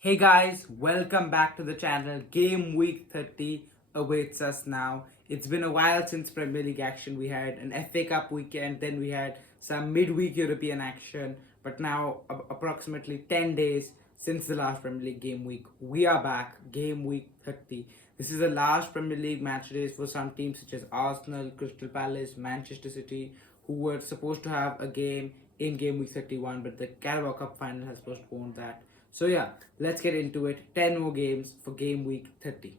Hey guys, welcome back to the channel. Game week 30 awaits us now. It's been a while since Premier League action. We had an FA Cup weekend, then we had some midweek European action, but now approximately 10 days since the last Premier League game week, we are back. Game week 30. This is the last Premier League match days for some teams such as Arsenal, Crystal Palace, Manchester City, who were supposed to have a game in game week 31, but the Carabao Cup final has postponed that. So yeah, let's get into it. 10 more games for game week 30.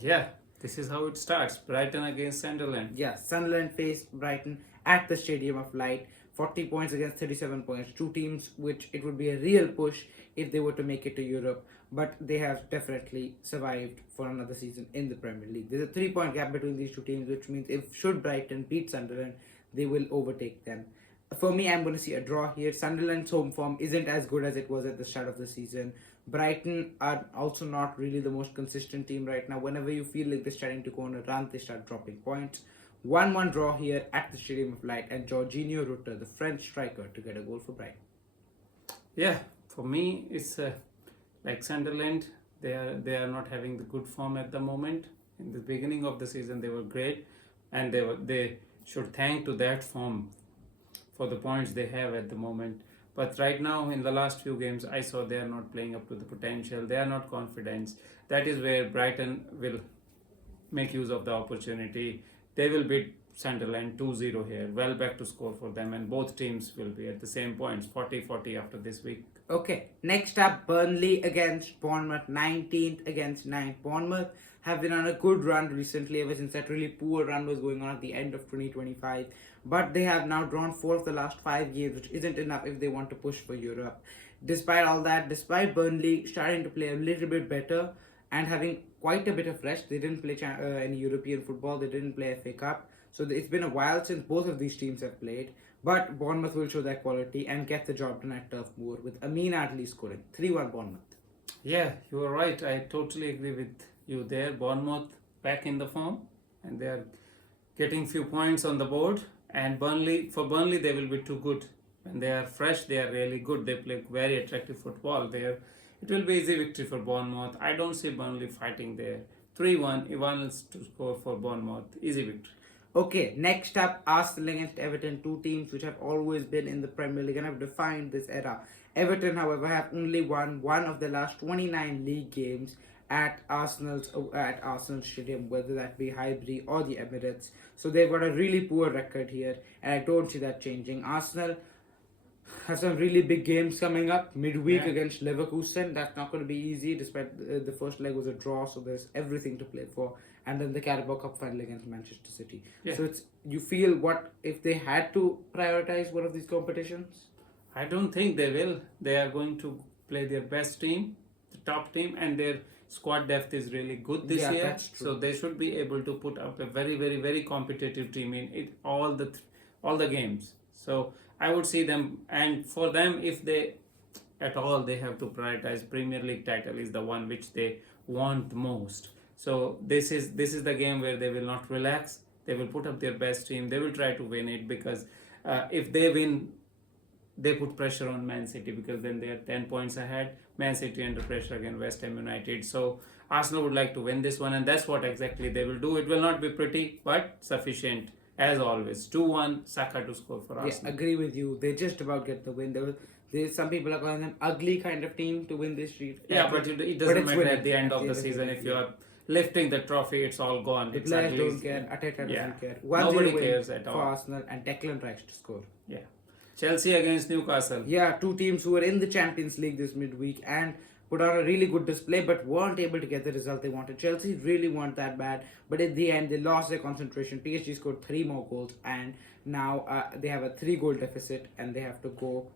Yeah, this is how it starts. Brighton against Sunderland. Yeah, Sunderland face Brighton at the Stadium of Light. 40 points against 37 points. Two teams which it would be a real push if they were to make it to Europe. But they have definitely survived for another season in the Premier League. There's a 3 point gap between these two teams, which means if should Brighton beat Sunderland, they will overtake them. For me, I'm going to see a draw here. Sunderland's home form isn't as good as it was at the start of the season. Brighton are also not really the most consistent team right now. Whenever you feel like they're starting to go on a run, they start dropping points. 1-1 draw here at the Stadium of Light, and Jorginho Rutter, the French striker, to get a goal for Brighton. Yeah, for me, it's like Sunderland. They are not having the good form at the moment. In the beginning of the season, they were great, and they should thank to that form for the points they have at the moment. But right now, in the last few games, I saw they are not playing up to the potential. They are not confident. That is where Brighton will make use of the opportunity. They will beat Sunderland 2-0 here. Well back to score for them, and both teams will be at the same points, 40-40 after this week. Okay, next up, Burnley against Bournemouth, 19th against 9th. Bournemouth have been on a good run recently, ever since that really poor run was going on at the end of 2025. But they have now drawn 4 of the last 5 games, which isn't enough if they want to push for Europe. Despite all that, despite Burnley starting to play a little bit better and having quite a bit of rest, they didn't play any European football, they didn't play FA Cup. So it's been a while since both of these teams have played. But Bournemouth will show their quality and get the job done at Turf Moor, with Amin Adli scoring 3-1 Bournemouth. Yeah, you are right. I totally agree with you there. Bournemouth back in the form, and they are getting few points on the board. And Burnley, they will be too good. When they are fresh, they are really good. They play very attractive football there. It will be easy victory for Bournemouth. I don't see Burnley fighting there. 3-1, Evans to score for Bournemouth. Easy victory. Okay, next up, Arsenal against Everton, two teams which have always been in the Premier League and have defined this era. Everton, however, have only won one of their last 29 league games at Arsenal Stadium, whether that be Highbury or the Emirates. So they've got a really poor record here, and I don't see that changing. Arsenal have some really big games coming up midweek against Leverkusen. That's not going to be easy, despite the first leg was a draw, so there's everything to play for. And then the Carabao Cup final against Manchester City. Yeah. So you feel, what if they had to prioritize one of these competitions? I don't think they will. They are going to play their best team, the top team, and their squad depth is really good this year. That's true. So they should be able to put up a very, very, very competitive team in all the games. So I would see them, and for them, if they at all, they have to prioritize Premier League title is the one which they want most. So this is the game where they will not relax. They will put up their best team. They will try to win it, because if they win, they put pressure on Man City, because then they are 10 points ahead. Man City under pressure against West Ham United. So Arsenal would like to win this one, and that's what exactly they will do. It will not be pretty, but sufficient as always. 2-1, Saka to score for Arsenal. Yeah, agree with you. They just about get the win. Some people are calling them ugly kind of team to win this street. Yeah, but it doesn't matter at the end of the season. If you are lifting the trophy, it's all gone. The players don't care. Arteta doesn't care. Nobody cares at all. For Arsenal, and Declan Rice to score. Yeah. Chelsea against Newcastle. Yeah, two teams who were in the Champions League this midweek and put on a really good display, but weren't able to get the result they wanted. Chelsea really weren't that bad, but in the end, they lost their concentration. PSG scored 3 more goals, and now they have a 3-goal deficit, and they have to go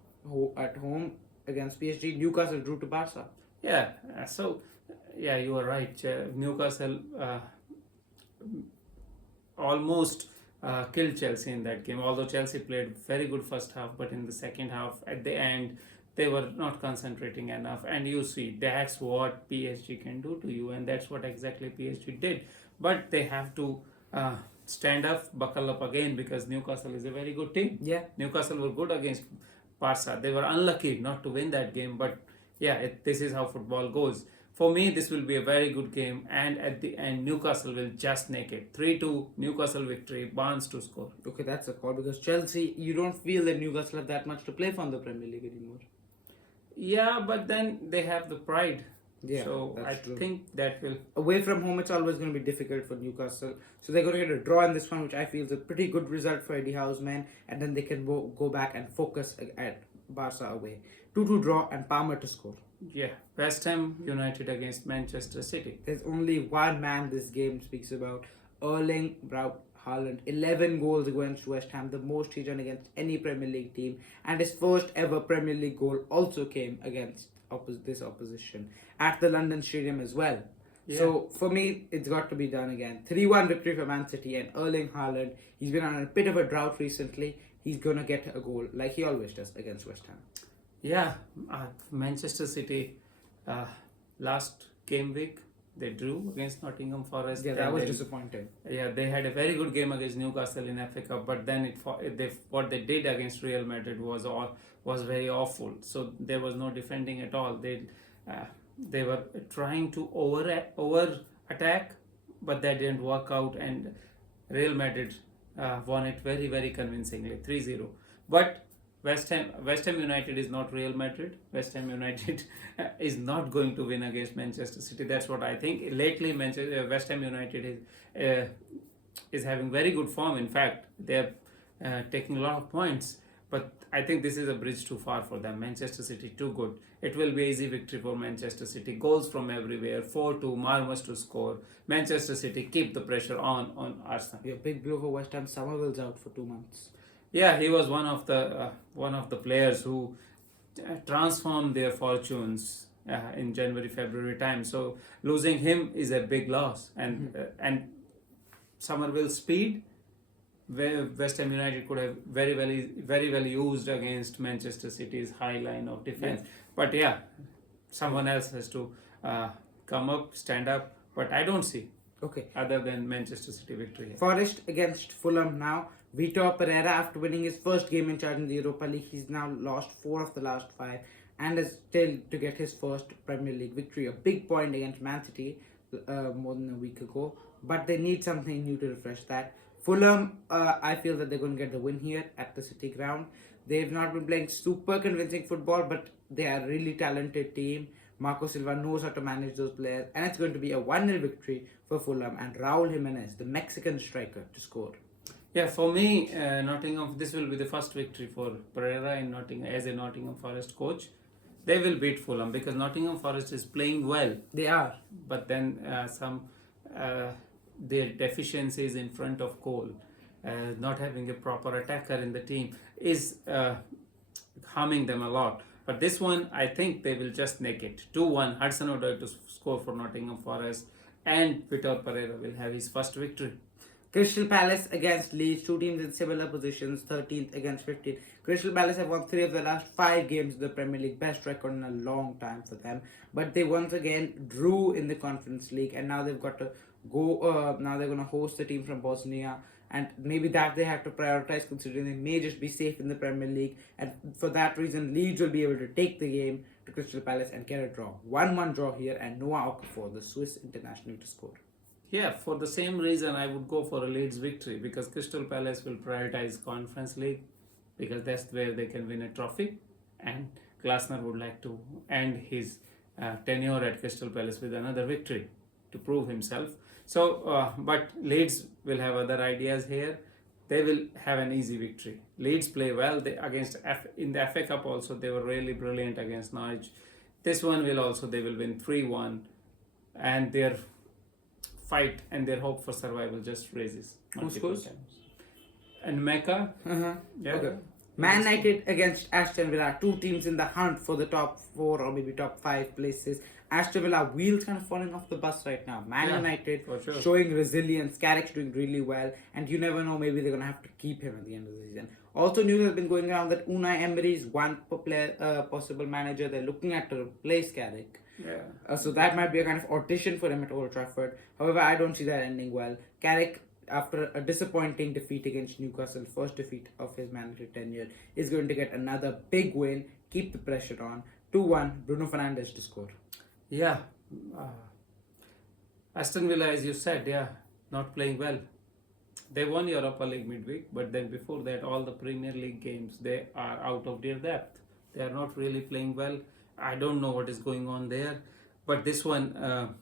at home against PSG. Newcastle drew to Barca. Yeah, you are right. Newcastle almost killed Chelsea in that game. Although Chelsea played very good first half, but in the second half, at the end, they were not concentrating enough. And you see, that's what PSG can do to you, and that's what exactly PSG did. But they have to stand up, buckle up again, because Newcastle is a very good team. Yeah. Newcastle were good against Barca. They were unlucky not to win that game, but yeah, this is how football goes. For me, this will be a very good game, and at the end, Newcastle will just make it 3-2 Newcastle victory. Barnes to score. Okay, that's a call because Chelsea, you don't feel that Newcastle have that much to play for in the Premier League anymore. Yeah, but then they have the pride. Yeah, So I that's true. think that will. Away from home, it's always going to be difficult for Newcastle. So they're going to get a draw in this one, which I feel is a pretty good result for Eddie Howe's men. And then they can go back and focus at Barca away. 2-2 draw and Palmer to score. Yeah, West Ham United against Manchester City. There's only one man this game speaks about. Erling Braut Haaland. 11 goals against West Ham, the most he's done against any Premier League team. And his first ever Premier League goal also came against this opposition at the London Stadium as well. Yeah. So for me, it's got to be done again. 3-1 victory for Man City and Erling Haaland. He's been on a bit of a drought recently. He's going to get a goal like he always does against West Ham. Yeah, Manchester City last game week they drew against Nottingham Forest. Yeah, that was disappointing. Yeah, they had a very good game against Newcastle in FA Cup, but then what they did against Real Madrid was very awful. So there was no defending at all. They were trying to over attack, but that didn't work out, and Real Madrid won it very very convincingly 3-0. But West Ham United is not Real Madrid. West Ham United is not going to win against Manchester City. That's what I think. Lately, West Ham United is having very good form. In fact, they're taking a lot of points. But I think this is a bridge too far for them. Manchester City too good. It will be easy victory for Manchester City. Goals from everywhere. 4-2. Marmus to score. Manchester City keep the pressure on Arsenal. Yeah, big blow for West Ham. Somerville's out for 2 months. Yeah, he was one of the players who transformed their fortunes in January February time. So losing him is a big loss, and Somerville's speed, where West Ham United could have very well used against Manchester City's high line of defense. Yeah. But yeah, someone else has to come up, stand up. But I don't see other than Manchester City victory here. Forest against Fulham now. Vitor Pereira, after winning his first game in charge in the Europa League, he's now lost 4 of the last 5 and is still to get his first Premier League victory. A big point against Man City more than a week ago, but they need something new to refresh that. Fulham, I feel that they're going to get the win here at the City ground. They've not been playing super convincing football, but they are a really talented team. Marco Silva knows how to manage those players, and it's going to be a 1-0 victory for Fulham and Raul Jimenez, the Mexican striker, to score. Yeah, for me, Nottingham. This will be the first victory for Pereira in Nottingham as a Nottingham Forest coach. They will beat Fulham because Nottingham Forest is playing well. They are, but then their deficiencies in front of goal, not having a proper attacker in the team, is harming them a lot. But this one, I think they will just make it 2-1. Hudson-Odoi to score for Nottingham Forest, and Vitor Pereira will have his first victory. Crystal Palace against Leeds, 2 teams in similar positions, 13th against 15th. Crystal Palace have won 3 of the last 5 games in the Premier League, best record in a long time for them. But they once again drew in the Conference League, and now they've got to go. Now they're going to host the team from Bosnia, and maybe that they have to prioritize considering they may just be safe in the Premier League. And for that reason, Leeds will be able to take the game to Crystal Palace and get a draw. 1-1 draw here, and Noah Okafor, the Swiss international, to score. Yeah, for the same reason, I would go for a Leeds victory because Crystal Palace will prioritize Conference League because that's where they can win a trophy, and Glasner would like to end his tenure at Crystal Palace with another victory to prove himself. So, but Leeds will have other ideas here. They will have an easy victory. Leeds play well in the FA Cup also. They were really brilliant against Norwich. This one they will win 3-1, and their fight and their hope for survival just raises. Who scores? And Mecca. Yeah. Okay. Man United against Aston Villa, 2 teams in the hunt for the top 4 or maybe top 5 places. Aston Villa wheels kind of falling off the bus right now. Man United showing resilience. Carrick's doing really well, and you never know, maybe they're going to have to keep him at the end of the season. Also, news has been going around that Unai Emery is one possible manager they're looking at to replace Carrick. Yeah. So that might be a kind of audition for him at Old Trafford. However, I don't see that ending well. Carrick, after a disappointing defeat against Newcastle, first defeat of his manager tenure, is going to get another big win, keep the pressure on 2-1, Bruno Fernandes to score. Yeah, uh, Aston Villa, as you said, yeah, not playing well. They won Europa League midweek, but then before that, all the Premier League games, they are out of their depth. They are not really playing well. I don't know what is going on there. But this one,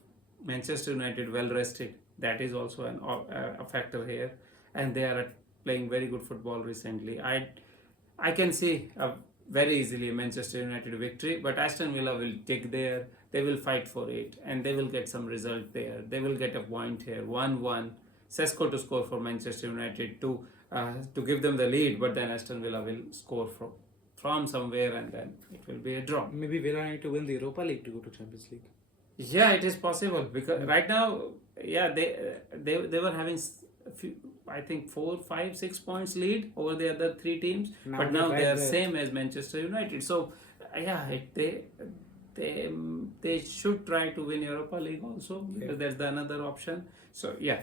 Manchester United well rested. That is also a factor here. And they are playing very good football recently. I can see very easily a Manchester United victory, but Aston Villa will take there. They will fight for it, and they will get some result there. They will get a point here, 1-1. Sesko to score for Manchester United to give them the lead, but then Aston Villa will score from somewhere, and then it will be a draw. Maybe Villa need to win the Europa League to go to Champions League. Yeah, it is possible because right now, yeah, they were having a few, I think 4, 5, 6 points lead over the other three teams, but now they are same as Manchester United. So yeah, they should try to win Europa League also because that's the another option. So yeah,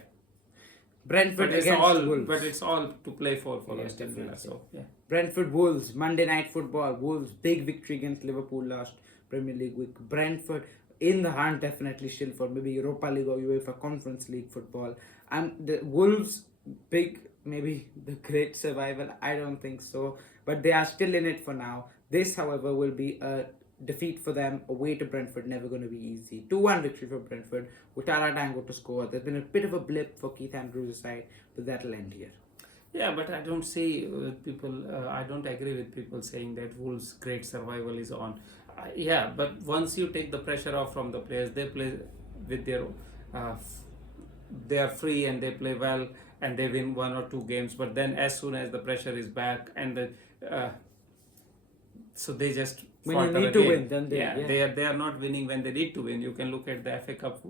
Brentford but against Wolves. But it's all to play for Yes, Aston Villa. definitely. So yeah. Brentford Wolves, Monday Night Football. Wolves, big victory against Liverpool last Premier League week. Brentford in the hunt, definitely still for maybe Europa League or UEFA Conference League football. And the Wolves, big, maybe the great survival. I don't think so, but they are still in it for now. This, however, will be a defeat for them away to Brentford. Never going to be easy. 2-1 victory for Brentford. Utara Dango to score. There's been a bit of a blip for Keith Andrews' side, but that'll end here. Yeah, but I don't see people. I don't agree with people saying that Wolves' great survival is on. Yeah, but once you take the pressure off from the players, they play with their. They are free and they play well and they win 1 or 2 games. But then, as soon as the pressure is back and so they just when you need to win, then they are not winning when they need to win. You can look at the FA Cup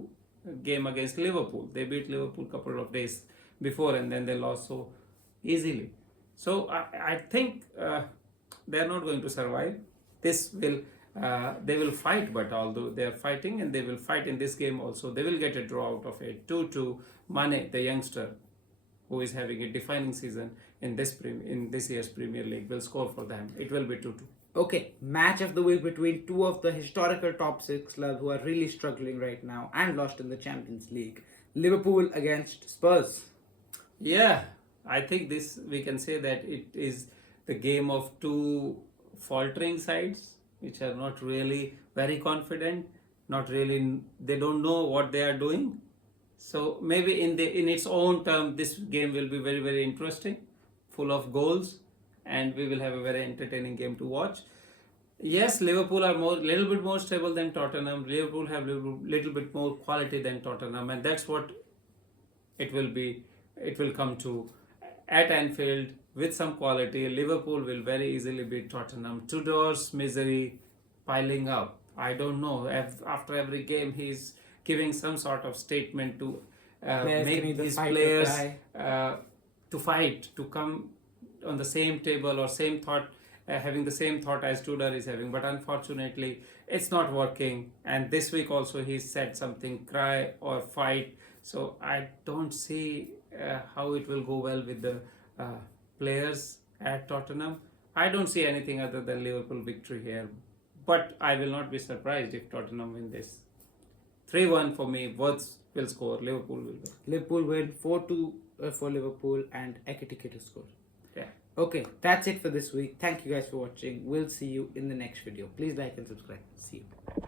game against Liverpool. They beat Liverpool a couple of days before and then they lost so easily. So I think they are not going to survive. This will they will fight, but although they are fighting and they will fight in this game also, they will get a draw out of it. 2-2. Mane, the youngster, who is having a defining season in this year's Premier League, will score for them. It will be 2-2. Okay, match of the week between two of the historical top 6 clubs who are really struggling right now and lost in the Champions League. Liverpool against Spurs. Yeah, I think we can say that it is the game of two faltering sides which are not really very confident, they don't know what they are doing. So maybe in its own term, this game will be very, very interesting, full of goals, and we will have a very entertaining game to watch. Yes, Liverpool are little bit more stable than Tottenham. Liverpool have little bit more quality than Tottenham, and that's what it will be. It will come to at Anfield with some quality. Liverpool will very easily beat Tottenham. Tudor's misery piling up. I don't know. After every game, he's giving some sort of statement to make these players to fight, to come on the same table or same thought, having the same thought as Tudor is having. But unfortunately, it's not working. And this week also, he said something, cry or fight. So I don't see how it will go well with the players at Tottenham. I don't see anything other than Liverpool victory here. But I will not be surprised if Tottenham win this. 3-1 for me. Words will score. Liverpool will win. Liverpool win 4-2 for Liverpool and Ekitike to score. Yeah. Okay, that's it for this week. Thank you guys for watching. We'll see you in the next video. Please like and subscribe. See you.